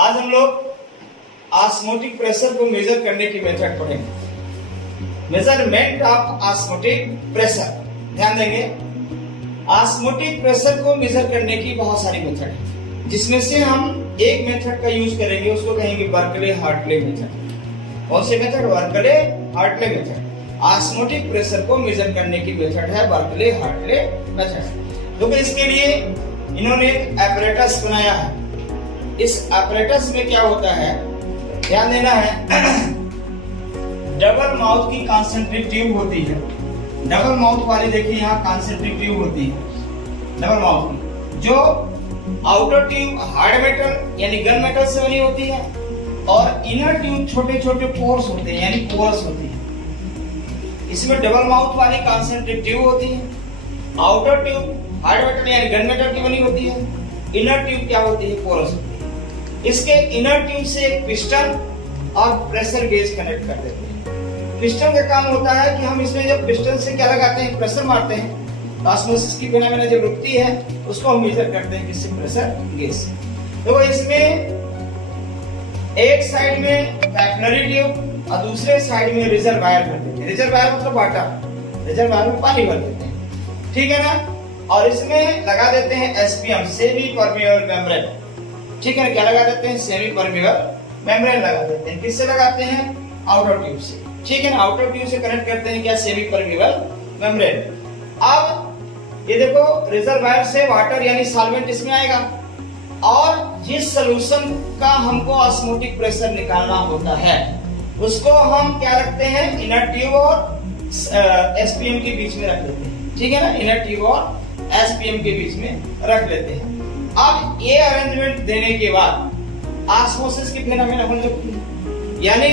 आज हम लोग ऑस्मोटिक प्रेशर को मेजर करने की मेथड पढ़ेंगे। मेजरमेंट ऑफ ऑस्मोटिक प्रेशर, ध्यान देंगे। ऑस्मोटिक प्रेशर को मेजर करने की बहुत सारी मेथड है, जिसमें से हम एक मेथड का यूज करेंगे, उसको कहेंगे बर्कले-हार्टले मेथड। कौन सी method? Berkeley Hartley method. Osmotic pressure को मेजर करने की मेथड है बर्कले-हार्टले मेथड। तो इसके लिए इन्होंने एक apparatus बनाया है। इस apparatus में क्या होता है, ध्यान देना है। डबल माउथ की कॉन्सेंट्रिक ट्यूब होती है। डबल माउथ वाली देखिए यहाँ कॉन्सेंट्रिक ट्यूब होती है, डबल माउथ की। जो आउटर ट्यूब हार्ड मेटल यानी गन मेटल से बनी होती है, और इनर ट्यूब छोटे छोटे पोर्स होते हैं यानी पोरस होती है। इसमें डबल माउथ वाली कॉन्सेंट्रिक ट्यूब होती है। आउटर ट्यूब हार्ड मेटल यानी गन मेटल की बनी होती है। इनर ट्यूब क्या होती है? पोरस होती है। इसके इनर ट्यूब से एक पिस्टन और प्रेशर गेज कनेक्ट कर देते हैं। पिस्टन का काम होता है कि हम इसमें जब पिस्टन से क्या लगाते हैं, प्रेशर मारते हैं, ऑस्मोसिस की फिनोमेना जब रुकती है उसको हम मेजर करते हैं किससे? प्रेशर गेज से। तो इसमें एक साइड में कैपिलरी ट्यूब और दूसरे साइड में रिजर्वायर भर देते हैं। रिजर्वायर मतलब वाटर, रिजर्वायर में पानी भर देते हैं, ठीक है ना। और इसमें लगा देते हैं एसपीएम, सेमी परमेबल मेम्ब्रेन, ठीक है ना। क्या लगा देते हैं? सेमी परमेबल मेम्ब्रेन लगा देते हैं। किससे लगाते हैं? आउटर ट्यूब से, ठीक है ना। आउटर ट्यूब से कनेक्ट करते हैं क्या? Semi permeable membrane. अब ये देखो, रिजर्वायर से वाटर यानी सॉल्वेंट इसमें आएगा, और जिस सॉल्यूशन का हमको ऑस्मोटिक प्रेशर निकालना होता है उसको हम क्या रखते हैं? इनर ट्यूब और एसपीएम के बीच में रख देते हैं, ठीक है ना। इनर ट्यूब और एसपीएम के बीच में रख लेते हैं। अब ये अरेंजमेंट देने के बाद ऑस्मोसिस की फिनोमेना होने लगती है, यानी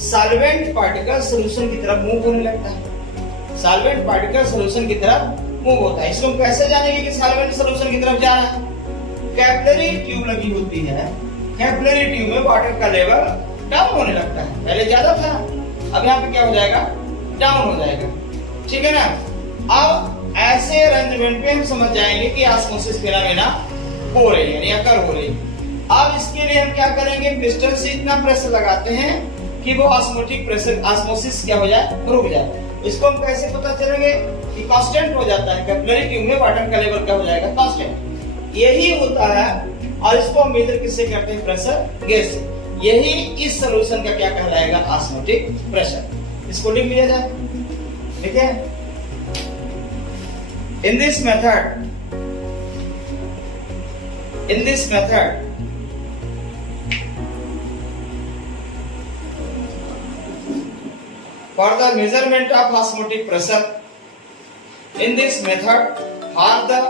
सॉल्वेंट पार्टिकल सॉल्यूशन की तरफ मूव होने लगता है। सॉल्वेंट पार्टिकल सॉल्यूशन की तरफ मूव होता है। इसको हम कैसे जानेंगे कि सॉल्वेंट सॉल्यूशन की तरफ जा रहा है? कैपिलरी ट्यूब लगी होती है। कैपिलरी ट्यूब में वाटर का लेवल डाउन होने लगता है। पहले ज्यादा था, अब यहाँ पे क्या हो जाएगा? डाउन हो जाएगा, ठीक है ना। अब ऐसे अरेंजमेंट पे हम समझ जाएंगे कि ऑस्मोसिस फिनोमेना हो रही है यानी अकर हो रही है। अब इसके लिए हम क्या करेंगे? पिस्टन से इतना प्रेशर लगाते हैं कि वो ऑस्मोटिक प्रेशर, ऑस्मोसिस क्या हो जाए? रुक जाए। इसको हम कैसे पता चलेंगे कि कांस्टेंट हो जाता है? कैपिलरी ट्यूब में वाटर का लेवल क्या हो जाएगा? कांस्टेंट। यही होता है, और इसको हम मेजर किससे करते हैं? प्रेशर गेज से। यही इस सॉल्यूशन का क्या कहलाएगा? Osmotic pressure. इसको लिख लिया जाए, ठीक है। In this method, for the measurement of osmotic pressure, in this method, for the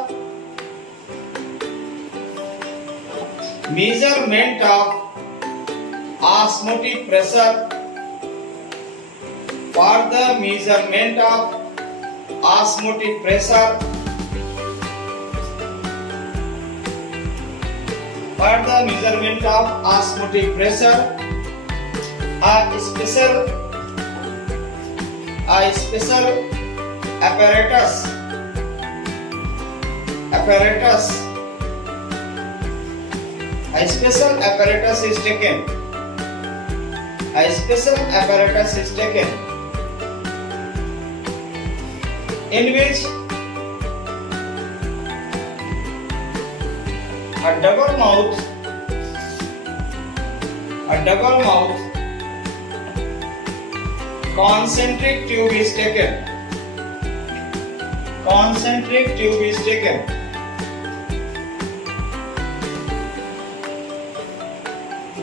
measurement of osmotic pressure, for the measurement of osmotic pressure, for the measurement of osmotic pressure, a special apparatus is taken. A special apparatus is taken in which a double mouth concentric tube is taken.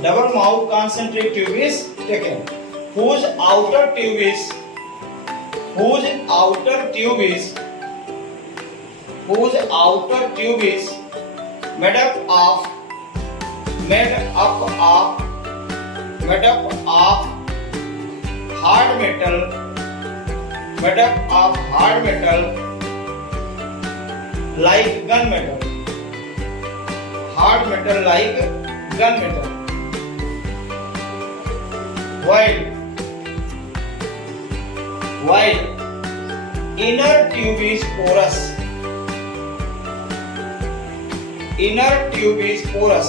Double mouth concentric tube is taken, whose outer tube is made up of hard metal like gun metal. Hard metal like gun metal. While inner tube is porous. Inner tube is porous.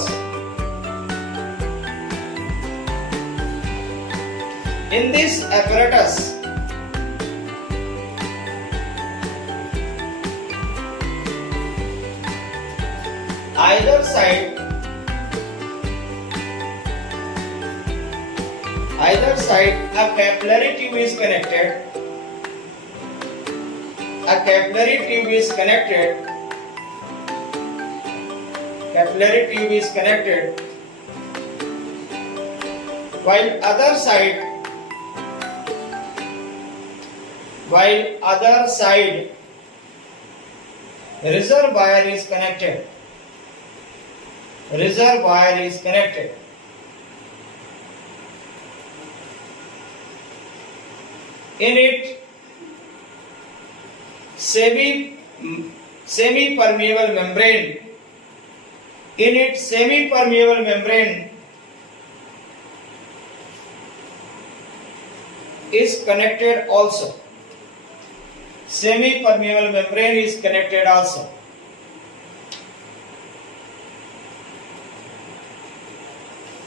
In this apparatus, either side a capillary tube is connected. A capillary tube is connected. Capillary tube is connected. While other side reservoir is connected. Reservoir is connected. In it, semi-permeable membrane. In it, semi-permeable membrane is connected also. Semi-permeable membrane is connected also.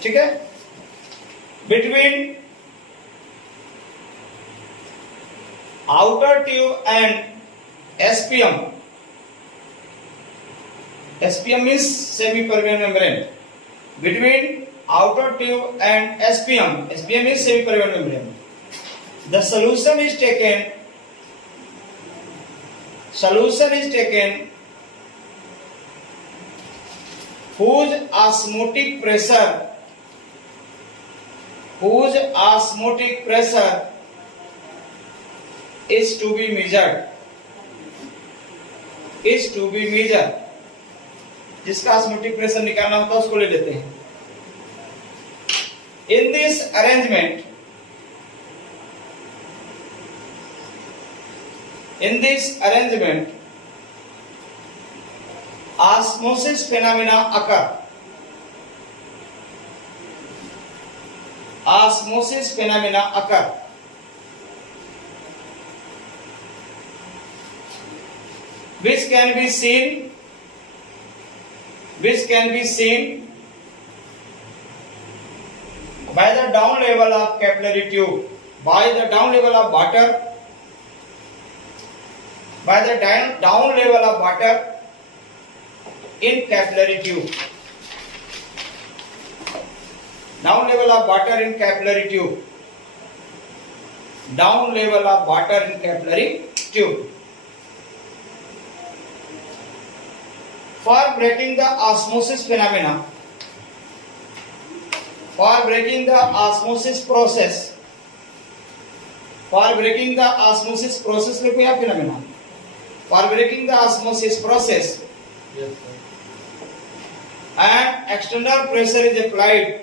ठीक है? Between outer tube and SPM. SPM is semi-permeable membrane. Between outer tube and SPM is semi-permeable membrane. The solution is taken whose osmotic pressure is to be measured. जिसका osmotic pressure निकालना होता है उसको ले लेते हैं. In this arrangement, osmosis phenomena occur. Which can be seen by the down level of capillary tube, by the down level of water in capillary tube. Down level of water in capillary tube. For breaking the osmosis phenomena, for breaking the osmosis process लिखो या phenomena. For breaking the osmosis process, yes, sir, an external pressure is applied.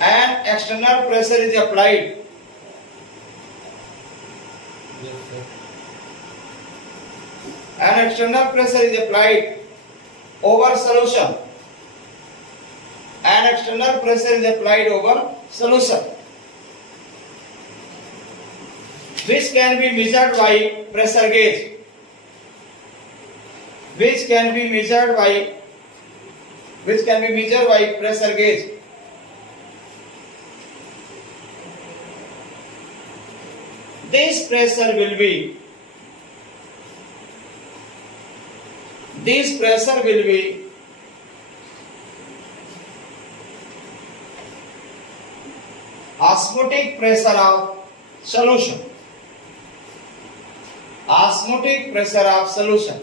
An external pressure is applied. Yes, sir. An external pressure is applied over solution. An external pressure is applied over solution, which can be measured by pressure gauge. Which can be measured by pressure gauge. This pressure will be osmotic pressure of solution. Osmotic pressure of solution.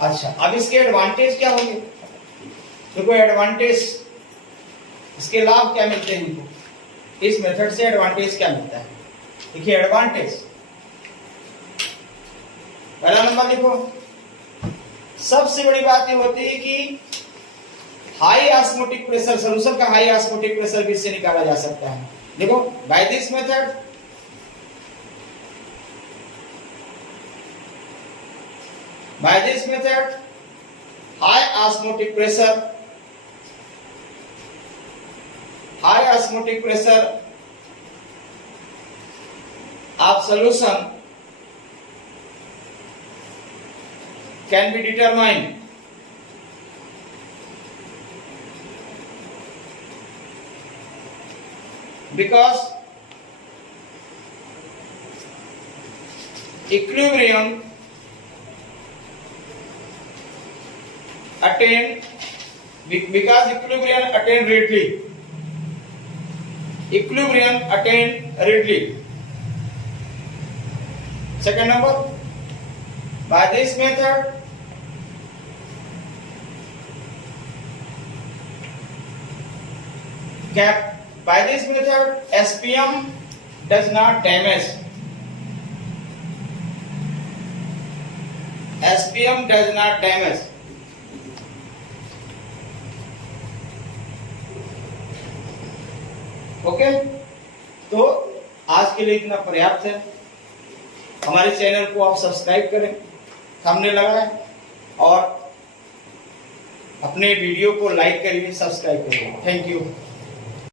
अच्छा, अब इसके एडवांटेज क्या होंगे? देखो एडवांटेज, इसके लाभ क्या मिलते हैं इनको? इस मेथड से एडवांटेज क्या मिलता है? देखिए एडवांटेज, पहला नंबर लिखो, सबसे बड़ी बात ये होती है कि हाई ऑस्मोटिक प्रेशर, सॉल्यूशन का हाई ऑस्मोटिक प्रेशर भी इससे निकाला जा सकता है. देखो by this method high osmotic pressure of solution can be determined because equilibrium attained readily. Equilibrium attained readily. Second number, by this method SPM does not damage. SPM does not damage. Okay, तो आज के लिए इतना पर्याप्त है। हमारे चैनल को आप सब्सक्राइब करें, थंबनेल लगाएं और अपने वीडियो को लाइक करिए, सब्सक्राइब करिए। Thank you.